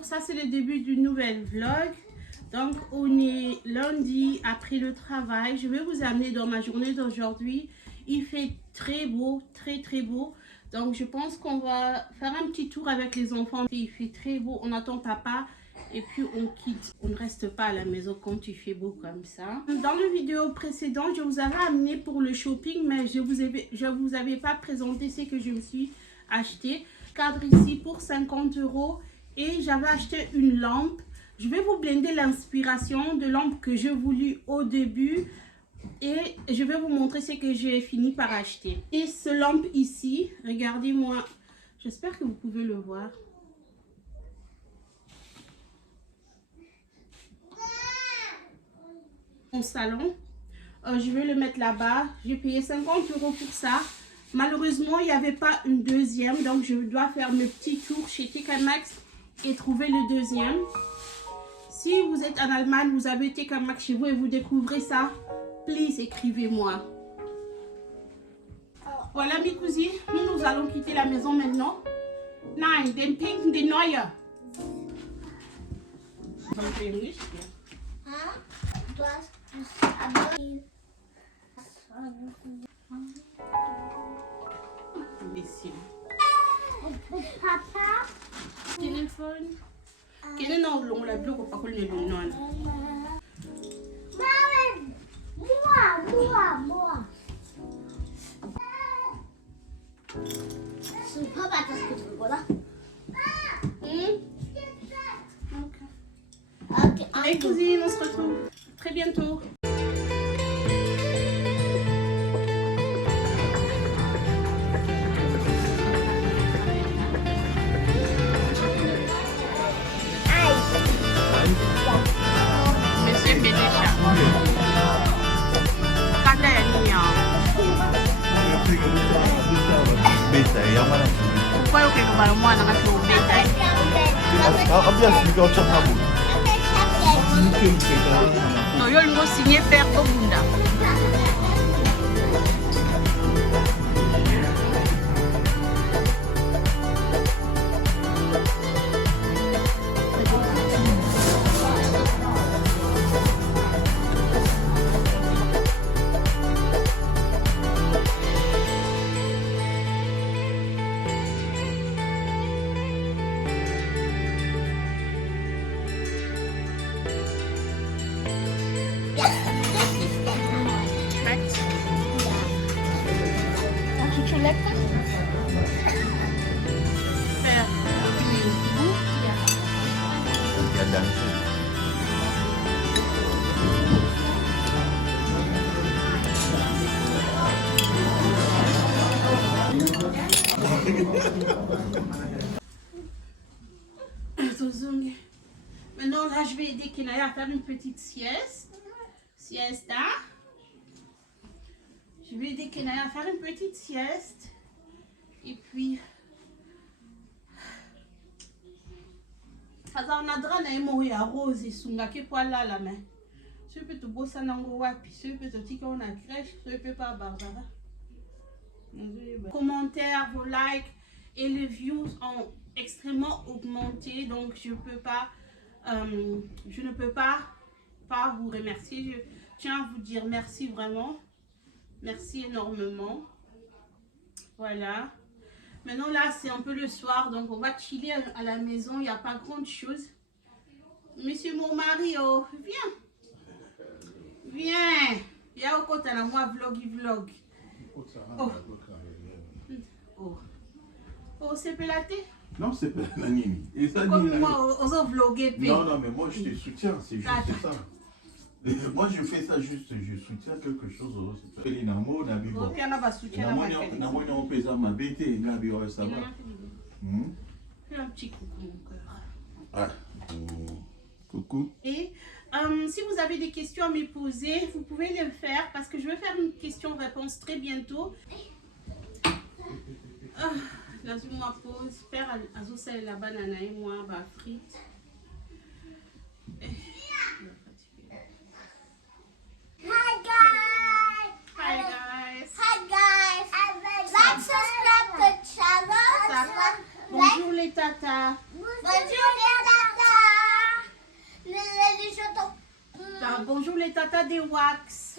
bonjour, ça c'est le début d'une nouvelle vlog. Donc on est lundi après le travail. Je vais vous amener dans ma journée d'aujourd'hui. Il fait très beau, très beau. Donc je pense qu'on va faire un petit tour avec les enfants. Il fait très beau, on attend papa et puis on quitte. On ne reste pas à la maison quand il fait beau comme ça. Dans la vidéo précédente, je vous avais amené pour le shopping, mais je vous avais pas présenté ce que je me suis acheté. Cadre ici pour 50 € et j'avais acheté une lampe. Je vais vous blender l'inspiration de lampe que j'ai voulu au début et je vais vous montrer ce que j'ai fini par acheter. Et ce lampe ici, regardez-moi, j'espère que vous pouvez le voir. Mon salon, je vais le mettre là-bas. J'ai payé 50 € pour ça. Malheureusement, il n'y avait pas une deuxième, donc je dois faire mes petits tours chez TK Maxx et trouver le deuxième. Si vous êtes en Allemagne, vous avez TK Maxx chez vous et vous découvrez ça, please écrivez-moi. Voilà mes cousines, nous allons quitter la maison maintenant. Nein, den pinken, den neue. Papa, téléphone. Quel est le nom la bloc ou pas le nom? C'est pas parce que tu voilà. Ok. Allez cousine, on se retrouve très bientôt. Pourquoi vous faites mal au moins dans la tour bétail? Non, je vais signer faire au Bunda. Maintenant là je vais aider Kenaya à faire une petite siesta. Je vais aider Kenaya à faire une petite sieste. Et puis on a drap na emoya rose et sunga ke poala la main. Ce peut te bosser nango wapi, ce peut te tika on a crèche, ce peut pas barbara. Commentaires, vos likes et les views ont extrêmement augmenté, donc je ne peux pas vous remercier. Je tiens à vous dire merci vraiment, merci énormément. Voilà. Maintenant là c'est un peu le soir, donc on va chiller à la maison. Il n'y a pas grand chose. Monsieur mon mari, oh, viens, viens au côté de moi vlog. Oh, c'est pelaté? Non, c'est pas la nini. Comme moi, on vloguer. Non, mais moi je te soutiens, c'est juste ça. Moi je fais ça juste, je soutiens quelque chose. Ça va. Fais un petit coucou mon cœur. Ah, coucou. Et si vous avez des questions à me poser, vous pouvez les faire parce que je vais faire une question-réponse très bientôt. Dans une mois pause, faire azosa la banane et moi bah frites. Hi guys. Like, subscribe to the channel. Bonjour les tatas. Bonjour les tatas. bonjour les tatas des wax.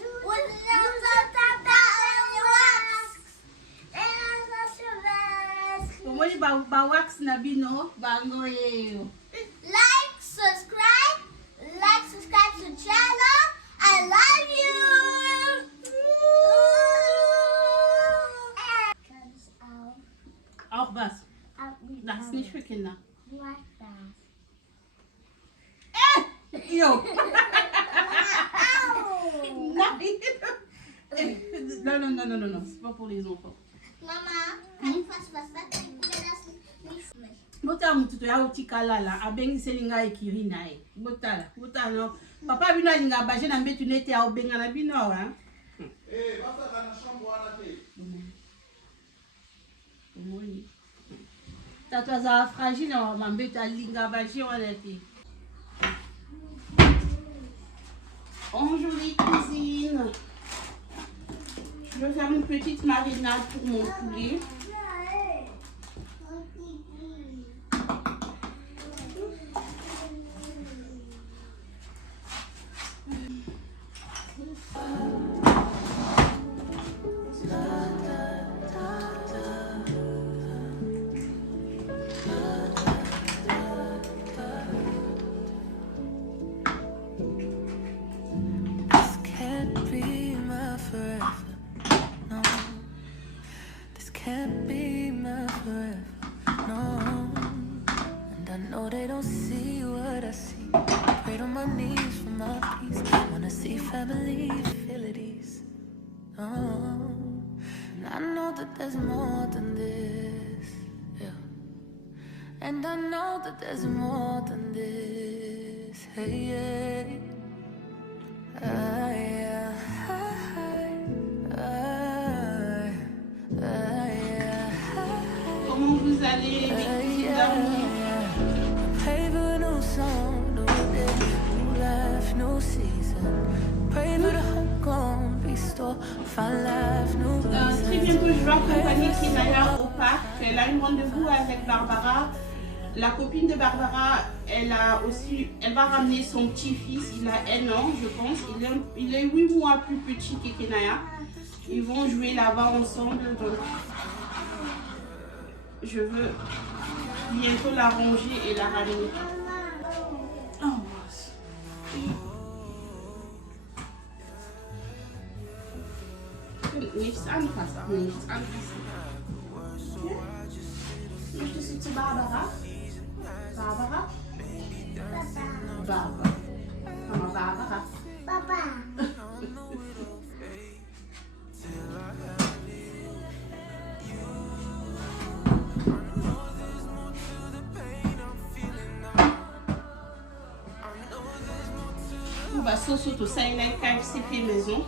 Comment je ba wax nabino bango yeo. Like, subscribe to channel. I love you. Auch was? Das ist nicht für Kinder. Yo. Non, c'est pas pour les enfants. Mama, kann ich fast was sagen? Ich will das nicht für mich. Bota mututo ya utikalala abengi linga ekiri nae. Bota no. Papa bino alinga baje na mbetu nete ya obenga na bino hein. Eh, va faire la chambre à la tête. Oui. Tato za fragile na mambetu alinga baje wana te. Bonjour les cousines. Je vais faire une petite marinade pour mon poulet. Can't be my forever, no. And I know they don't see what I see. Pray on my knees for my peace. Wanna see family feel at ease. Oh, and I know that there's more than this, yeah. And I know that there's more than this, hey, yeah. Comment vous allez les d'amour? Très bientôt je vais accompagner Kinaya au parc. Elle a un rendez-vous avec Barbara. La copine de Barbara, elle va ramener son petit-fils, il a 1 an je pense. Il est 8 mois plus petit que Kinaya. Ils vont jouer là-bas ensemble, donc je veux bientôt la ranger et la ramener. Oh, nichts anfassen, nichts anfassen. Ja? Möchtest du zu Barbara? Barbara? Barbara. Mama, Barbara. Papa. Sosoto, ça il a KFC fait maison.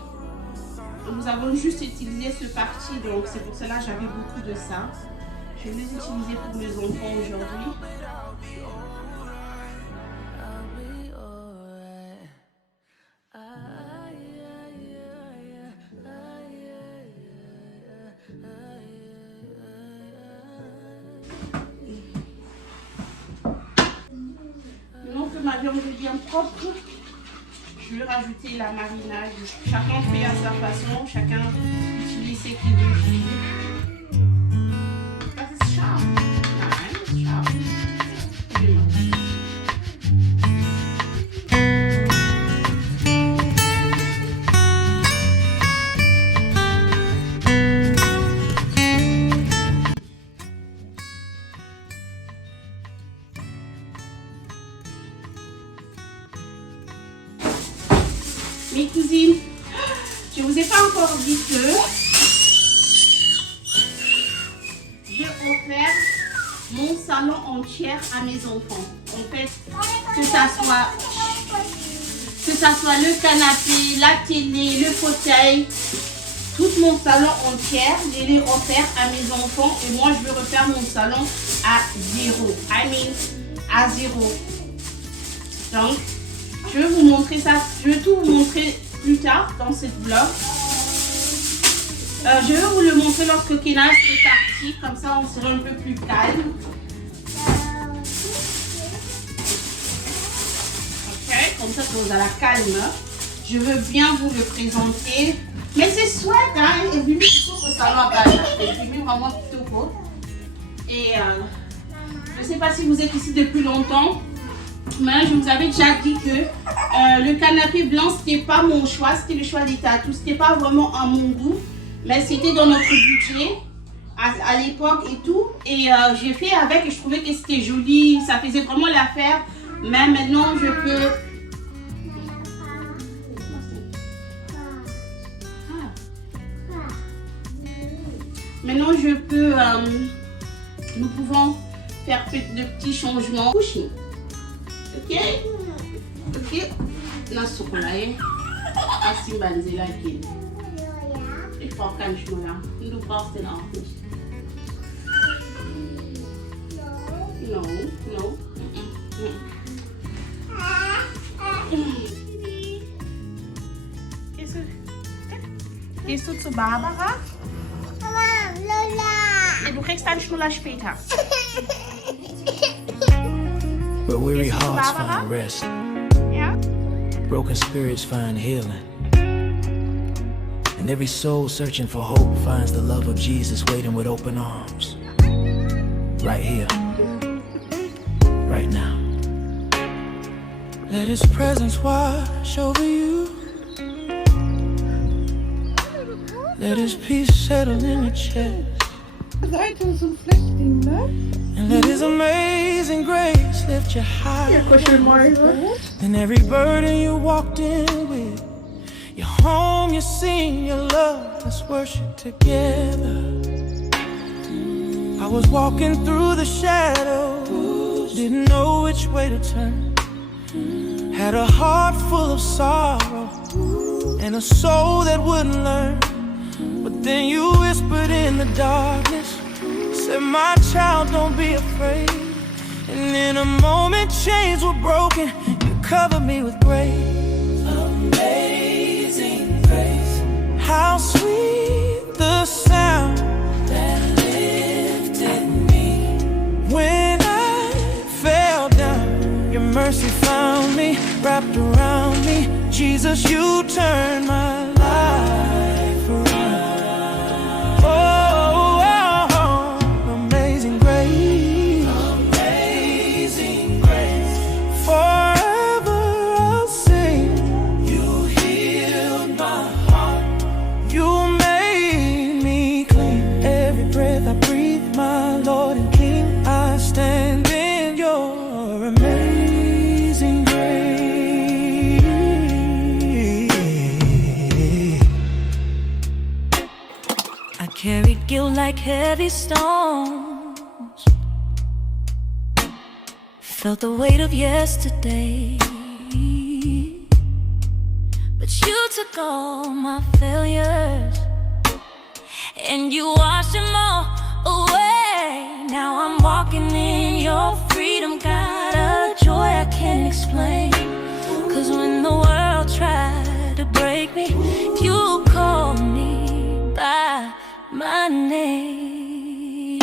Nous avons juste utilisé ce parti, donc c'est pour cela que j'avais beaucoup de ça. Je vais les utiliser pour mes enfants aujourd'hui. Maintenant que ma viande est bien propre, je vais rajouter la marinade. Chacun fait à sa façon, chacun utilise ce qu'il veut utiliser. Das ist scharf. Nein, das ist scharf. Mes cousines, je ne vous ai pas encore dit que j'ai offert mon salon entier à mes enfants. En fait, que ça soit le canapé, la télé, le fauteuil, tout mon salon entier, je l'ai offert à mes enfants et moi je veux refaire mon salon à 0. À 0. Donc, je vais vous montrer ça, je vais tout vous montrer plus tard dans cette vlog. Je vais vous le montrer lorsque Kina est parti, comme ça on sera un peu plus calme. Ok, comme ça on a la calme. je veux bien vous le présenter. Mais c'est chouette, hein. Elle est venue plutôt que ça va pas. Elle est venue vraiment plutôt beau. Et je ne sais pas si vous êtes ici depuis longtemps, mais je vous avais déjà dit que le canapé blanc, c'était pas mon choix, c'était le choix des tatous. C'était pas vraiment à mon goût, mais c'était dans notre budget à l'époque et tout. Et j'ai fait avec et je trouvais que c'était joli, ça faisait vraiment l'affaire. Mais maintenant, je peux... Maintenant, je peux... nous pouvons faire de petits changements. Ok? Ok? Na sokolai. Asimbanze la kid. Ik pak kanchmola. Doe vast in alles. No, no. Gehst du zu Barbara? Mama, Lola. Du kriegst deinen Schnuller später. Where weary Is this hearts Barbara? find rest, Ja? broken spirits find healing, and every soul searching for hope finds the love of Jesus waiting with open arms. Right here, right now. Let His presence wash over you. Let His peace settle in your chest. And let His amazing grace lift you high. And every burden you walked in with, your home, you sing, your love, let's worship together. I was walking through the shadows, didn't know which way to turn. Had a heart full of sorrow and a soul that wouldn't learn. But then you whispered in the darkness, said, my child, don't be afraid. And in a moment, chains were broken. You covered me with grace. Amazing grace. How sweet the sound that lifted me. When I fell down, your mercy found me, wrapped around me. Jesus, you turned my life around. Carried guilt like heavy stones, felt the weight of yesterday, but you took all my failures and you washed them all away. Now I'm walking in your freedom, got a joy I can't explain. Cause when the world tried to break me, you called me by my name.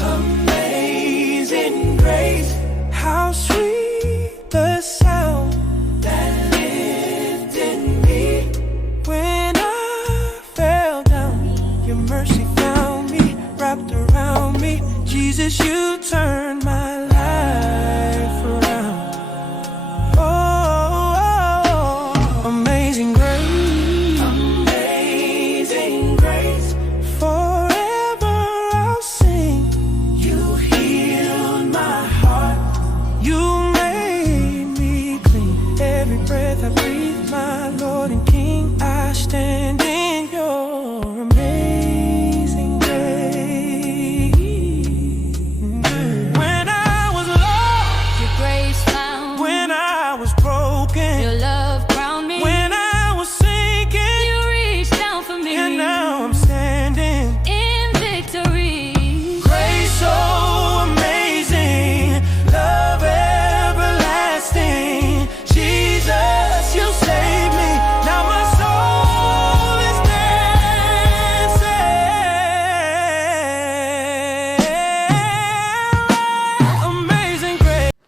Amazing grace, how sweet the sound that lifted me. When I fell down, your mercy found me, wrapped around me. Jesus, you turned my life around. Oh, amazing grace.